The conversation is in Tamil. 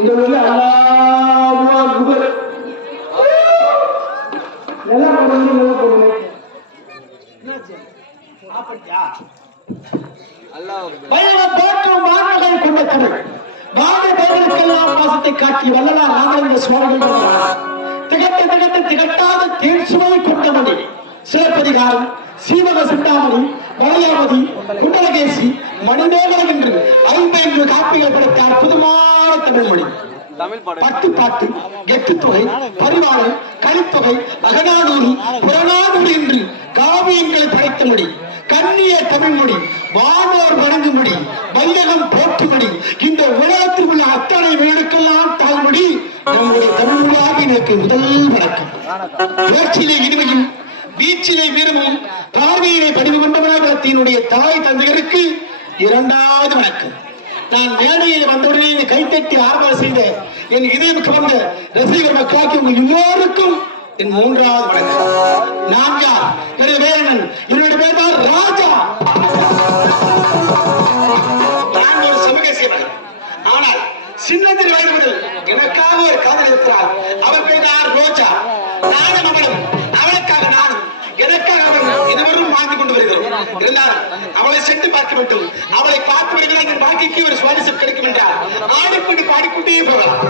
இந்த காட்டி வல்லலாம் ராமலிங்க சுவாமிகள் திகட்டு திகட்டு திகட்டாத தீர்ச்சுவை கொண்டமணி சிலப்பதிகாரம் சீவக சிந்தாமணி மலையாவதி குண்டலகேசி மணிமேகலை என்று ஐம்பது காப்பிகள் படைத்த அற்புதமான தமிழ்மொழி பத்து பாட்டு எட்டு தொகை பரிவாளம் கலித்தொகை அகநானூறு புறநானூறு என்று காவியங்களை படைத்த மொழி. கண்ணிய தமிழ்மொழி வானோர் வணங்கும் மொழி வையகம் போற்றுமொழி இந்த உலகத்தில் உள்ள அத்தனை வீடுக்கெல்லாம் தாய்மொழி நம்முடைய தமிழ்மொழியாக எனக்கு முதல் வணக்கம். பேச்சிலே இனிமையும் வீச்சிலே வீரமும் பார்வையிலே படிவு கொண்டவராக தன்னுடைய தாய் தந்தையருக்கு இரண்டாவது வணக்கம். நான் மேடையில் வந்தவுடனே கைத்தட்டி ஆர்வம் செய்து என் இதயம் கவர்ந்த ரசிகர் மக்களாக்கி உங்கள் எல்லோருக்கும் என் மூன்றாவது வணக்கம். நான் யார்? எனது வேலனன் என்னுடைய பேர் தான் ராஜா. நான் ஒரு சமூக சேவகன் ஆனால் சின்னத்தில் வயது முதல் எனக்காக ஒரு காதல் இருக்கிறார் சென்று பார்க்க வேண்டும். அவளை பார்த்து வருகிறார் என் வாழ்க்கைக்கு ஒரு சுவாரஸ்யம் கிடைக்கும் என்றார் ஆடிக்கொண்டு பாடிக்கொண்டே போகலாம்.